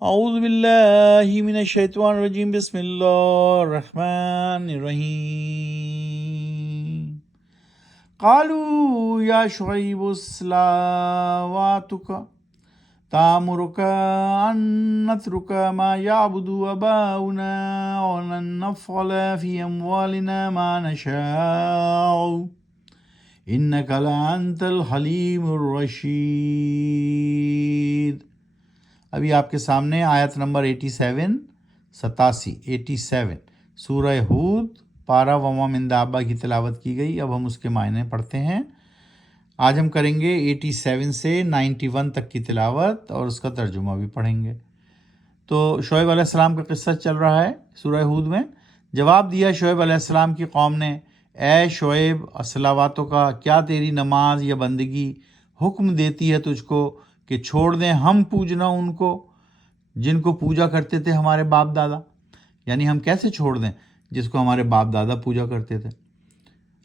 اعوذ باللہ من الشیطان الرجیم بسم اللہ الرحمن الرحیم قالوا یا شعیب صلواتک تأمرک ان نترک ما یعبد آباؤنا ولن نفعل فی اموالنا ما نشاء انک لانت الحلیم الرشید۔ ابھی آپ کے سامنے آیت نمبر 87 سورہ ہود پارہ وما من دابہ کی تلاوت کی گئی۔ اب ہم اس کے معنی پڑھتے ہیں۔ آج ہم کریں گے 87 سے 91 تک کی تلاوت اور اس کا ترجمہ بھی پڑھیں گے۔ تو شعیب علیہ السلام کا قصہ چل رہا ہے سورہ ہود میں۔ جواب دیا شعیب علیہ السلام کی قوم نے، اے شعیب الصلواتوں کا، کیا تیری نماز یا بندگی حکم دیتی ہے تجھ کو کہ چھوڑ دیں ہم پوجنا ان کو جن کو پوجا کرتے تھے ہمارے باپ دادا؟ یعنی ہم کیسے چھوڑ دیں جس کو ہمارے باپ دادا پوجا کرتے تھے؟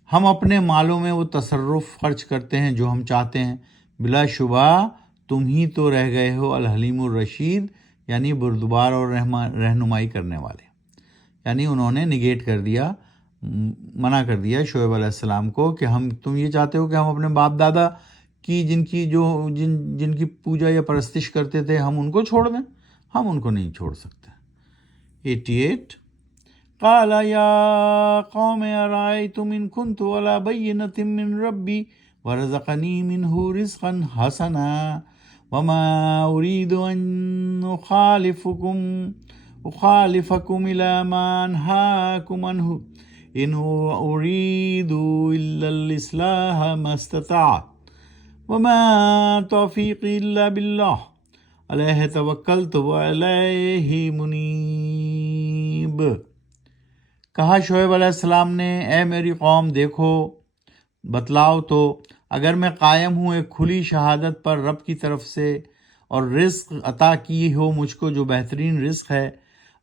ہم اپنے مالوں میں وہ تصرف خرچ کرتے ہیں جو ہم چاہتے ہیں، بلا شبہ تم ہی تو رہ گئے ہو الحلیم الرشید، یعنی بردبار اور رہنمائی کرنے والے۔ یعنی انہوں نے نگیٹ کر دیا، منع کر دیا شعیب علیہ السلام کو کہ تم یہ چاہتے ہو کہ ہم اپنے باپ دادا کی جن کی پوجا یا پرستش کرتے تھے ہم ان کو چھوڑ دیں؟ ہم ان کو نہیں چھوڑ سکتے۔ 88 قال یا قوم ارائیتم ان کنت علی بینۃ من ربی ورزقنی منہ رزقا حسنا وما ارید ان اخالفکم الی ما انہاکم عنہ ان ارید الا الاصلاح ما استطعت وما توفیقی الا باللہ علیہ توکلت وعلیہ منیب۔ کہا شعیب علیہ السلام نے، اے میری قوم، دیکھو بتلاؤ تو، اگر میں قائم ہوں ایک کھلی شہادت پر رب کی طرف سے اور رزق عطا کی ہو مجھ کو جو بہترین رزق ہے،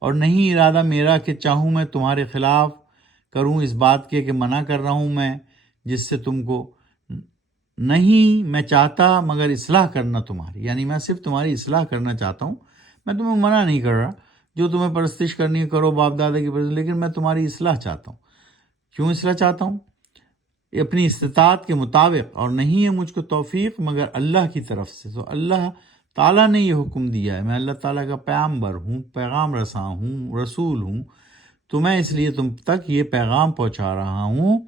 اور نہیں ارادہ میرا کہ چاہوں میں تمہارے خلاف کروں اس بات کے کہ منع کر رہا ہوں میں جس سے تم کو نہیں میں چاہتا مگر اصلاح کرنا تمہاری، یعنی میں صرف تمہاری اصلاح کرنا چاہتا ہوں، میں تمہیں منع نہیں کر رہا، جو تمہیں پرستش کرنی ہے کرو باپ دادا کی پرستش، لیکن میں تمہاری اصلاح چاہتا ہوں۔ کیوں اصلاح چاہتا ہوں؟ اپنی استطاعت کے مطابق، اور نہیں ہے مجھ کو توفیق مگر اللہ کی طرف سے۔ تو اللہ تعالیٰ نے یہ حکم دیا ہے، میں اللہ تعالیٰ کا پیغمبر ہوں، پیغام رساں ہوں، رسول ہوں، تو میں اس لیے تم تک یہ پیغام پہنچا رہا ہوں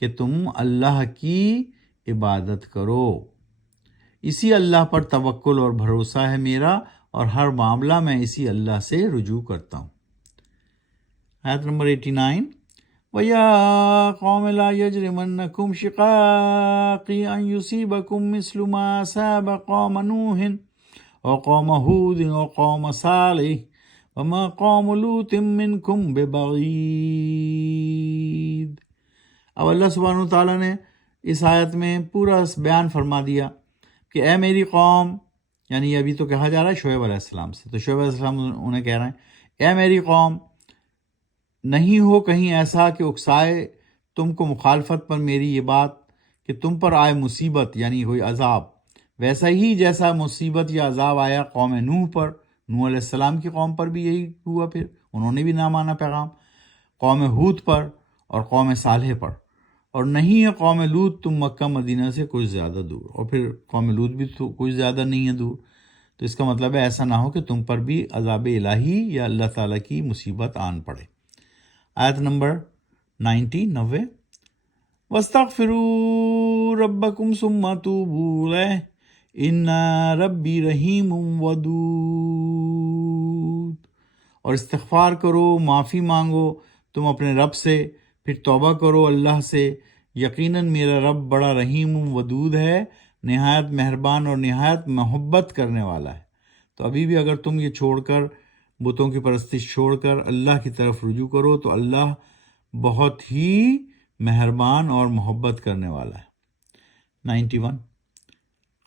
کہ تم اللہ کی عبادت کرو۔ اسی اللہ پر توکل اور بھروسہ ہے میرا، اور ہر معاملہ میں اسی اللہ سے رجوع کرتا ہوں۔ آیت نمبر 89 وَيَا قَوْمِ لَا يَجْرِمَنَّكُمْ شِقَاقِي أَن يُصِيبَكُم مِّثْلُ مَا أَصَابَ قَوْمَ نُوحٍ وَقَوْمَ هُودٍ وَقَوْمَ صَالِحٍ وَمَا قَوْمُ لُوطٍ مِّنكُمْ بِبَعِيدٍ۔ اب اللہ سبحانہ وتعالیٰ نے اس آیت میں پورا بیان فرما دیا کہ اے میری قوم، یعنی ابھی تو کہا جا رہا ہے شعیب علیہ السلام سے، تو شعیب علیہ السلام انہیں کہہ رہے ہیں، اے میری قوم، نہیں ہو کہیں ایسا کہ اکسائے تم کو مخالفت پر میری یہ بات کہ تم پر آئے مصیبت، یعنی کوئی عذاب، ویسا ہی جیسا مصیبت یا عذاب آیا قوم نوح پر، نوح علیہ السلام کی قوم پر بھی یہی ہوا، پھر انہوں نے بھی نہ مانا پیغام، قوم ہود پر اور قوم صالح پر، اور نہیں ہے قوم لوط تم مکہ مدینہ سے کچھ زیادہ دور، اور پھر قوم لوط بھی تو کچھ زیادہ نہیں ہے دور۔ تو اس کا مطلب ہے ایسا نہ ہو کہ تم پر بھی عذاب الہی یا اللہ تعالیٰ کی مصیبت آن پڑے۔ آیت نمبر 90 وَاسْتَغْفِرُوا رَبَّكُمْ ثُمَّ تُوبُوا إِلَيْهِ إِنَّ رَبِّي رَحِيمٌ وَدُودٌ۔ اور استغفار کرو، معافی مانگو تم اپنے رب سے، پھر توبہ کرو اللہ سے، یقیناً میرا رب بڑا رحیم ودود ہے، نہایت مہربان اور نہایت محبت کرنے والا ہے۔ تو ابھی بھی اگر تم یہ چھوڑ کر، بتوں کی پرستش چھوڑ کر اللہ کی طرف رجوع کرو تو اللہ بہت ہی مہربان اور محبت کرنے والا ہے۔ 91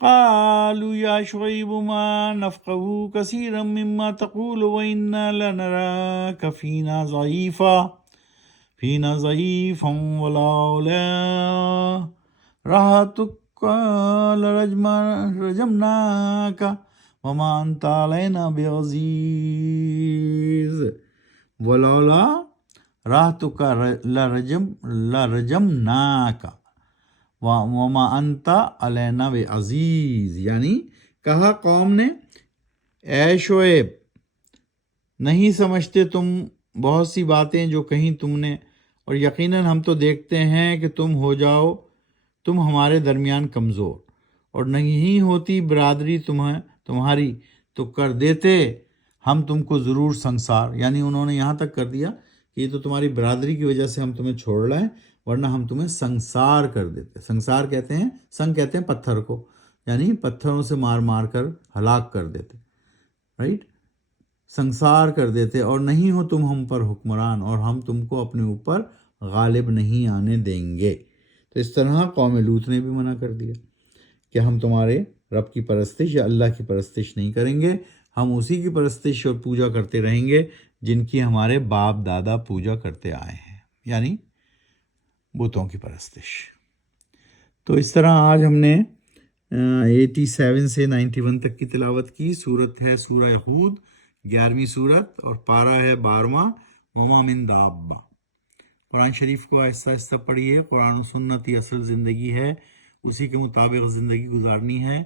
قالوا یا شعیب ما نفقه کثیرا مما تقول وإنا لنراک فینا ضعیفا ولولا رہتک لرجمناک وما انت علینا بعزیز ولولا رحتک لرجمناک وما انت علینا بعزیز، یعنی کہا قوم نے اے شعیب نہیں سمجھتے تم بہت سی باتیں جو کہیں تم نے، اور یقیناً ہم تو دیکھتے ہیں کہ تم ہو جاؤ تم ہمارے درمیان کمزور، اور نہیں ہوتی برادری تمہاری تو کر دیتے ہم تم کو ضرور سنسار، یعنی انہوں نے یہاں تک کر دیا کہ یہ تو تمہاری برادری کی وجہ سے ہم تمہیں چھوڑ رہے ہیں، ورنہ ہم تمہیں سنسار کر دیتے۔ سنسار کہتے ہیں، سنگ کہتے ہیں پتھر کو، یعنی پتھروں سے مار مار کر ہلاک کر دیتے، رائٹ، سنسار کر دیتے، اور نہیں ہو تم ہم پر حکمران، اور ہم تم کو اپنے اوپر غالب نہیں آنے دیں گے۔ تو اس طرح قوم لوط نے بھی منع کر دیا کہ ہم تمہارے رب کی پرستش یا اللہ کی پرستش نہیں کریں گے، ہم اسی کی پرستش اور پوجا کرتے رہیں گے جن کی ہمارے باپ دادا پوجا کرتے آئے ہیں، یعنی بتوں کی پرستش۔ تو اس طرح آج ہم نے 87 سے 91 تک کی تلاوت کی۔ سورت ہے سورہ ہود، 11ویں سورت، اور پارہ ہے 12واں، وما من دابہ۔ قرآن شریف کو آہستہ آہستہ پڑھیے۔ قرآن و سنت ہی اصل زندگی ہے، اسی کے مطابق زندگی گزارنی ہے۔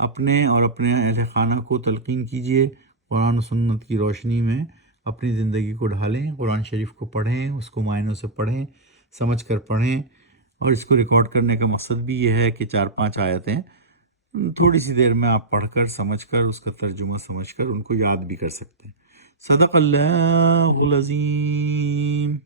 اپنے اور اپنے اہل خانہ کو تلقین کیجیے، قرآن و سنت کی روشنی میں اپنی زندگی کو ڈھالیں، قرآن شریف کو پڑھیں، اس کو معنوں سے پڑھیں، سمجھ کر پڑھیں، اور اس کو ریکارڈ کرنے کا مقصد بھی یہ ہے کہ 4-5 آیتیں تھوڑی سی دیر میں آپ پڑھ کر سمجھ کر اس کا ترجمہ سمجھ کر ان کو یاد بھی کر سکتے ہیں۔ صدق اللہ العظیم۔